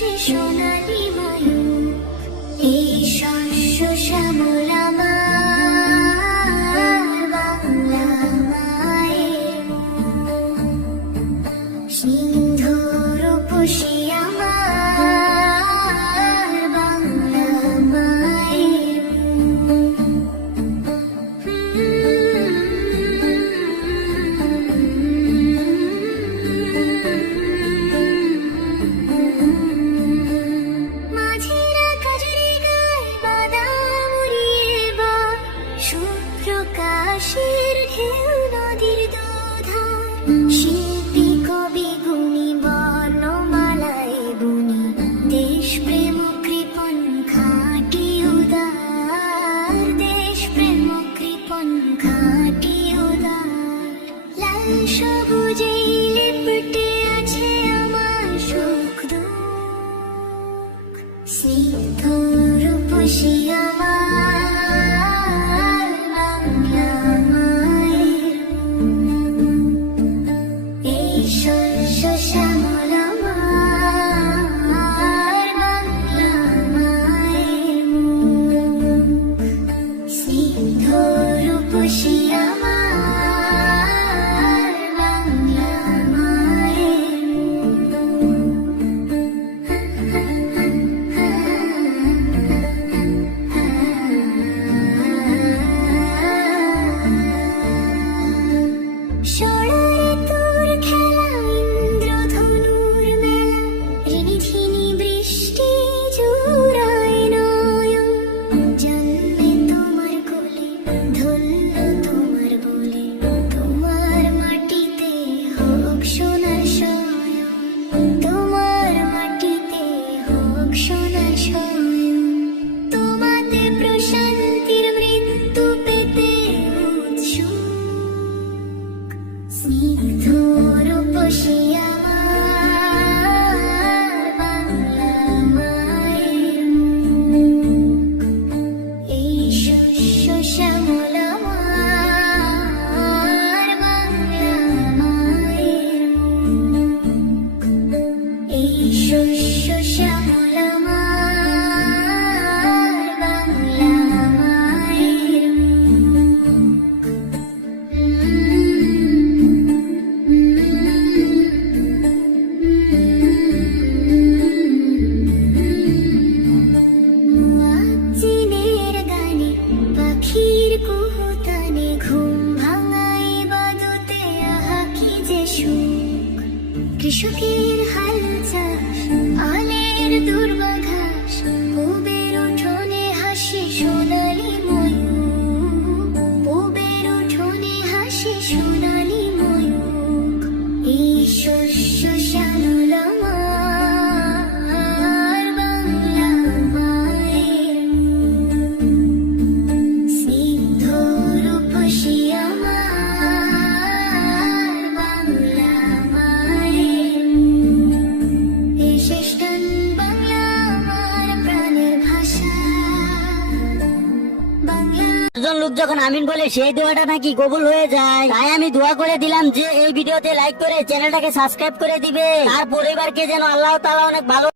হাসি সোনালি ময়ূর, এই শস্য শ্যামল আমার বাংলা মায়ের মুখ। সিন্ধু রূপসী আমার বাংলা মায়ের মুখ। প্রকাশের ঢেউ নদীর দুধার, শিল্পী কবি গুণী বর্ণমালায় বুনি, দেশ প্রেম কৃপণ খাঁটি উদার, দেশ প্রেম কৃপণ খাঁটি উদার। লাল সবুজেই লিপটে আছে আমার সুখ দুঃখ, স্নিগ্ধ রূপসী আমার শস্য শ্যামল আমার বাংলা মায়ের মুখ। স্নিগ্ধ রূপসী আমার বাংলা মায়ের স্নিগ্ধ রূপসী আমার বাংলা মায়ের মুখ। এই শস্য শ্যামল আমার বাংলা মায়ের মুখ। এই শস্য শ্যামল আমার বাংলা মায়ের কুহুতানে ঘুম ভাঙাই বাদতে আহা কি যে সুখ। কৃষকের হাল চাষ আলের দুর্বাঘাস, পুবের উঠোনে হাসি সোনালি ময়ূর, পুবের উঠোনে হাসি সোনালি ময়ূর। এই শস্য শ্যামল আমার বাংলা মায়ের লোক যখন আমিন বলে সেই দোয়াটা নাকি কবুল হয়ে যায়, তাই আমি দোয়া করে দিলাম যে এই ভিডিওতে লাইক করে চ্যানেলটাকে সাবস্ক্রাইব করে দিবে, আর পরিবারকে যেন আল্লাহ তাআলা অনেক ভালো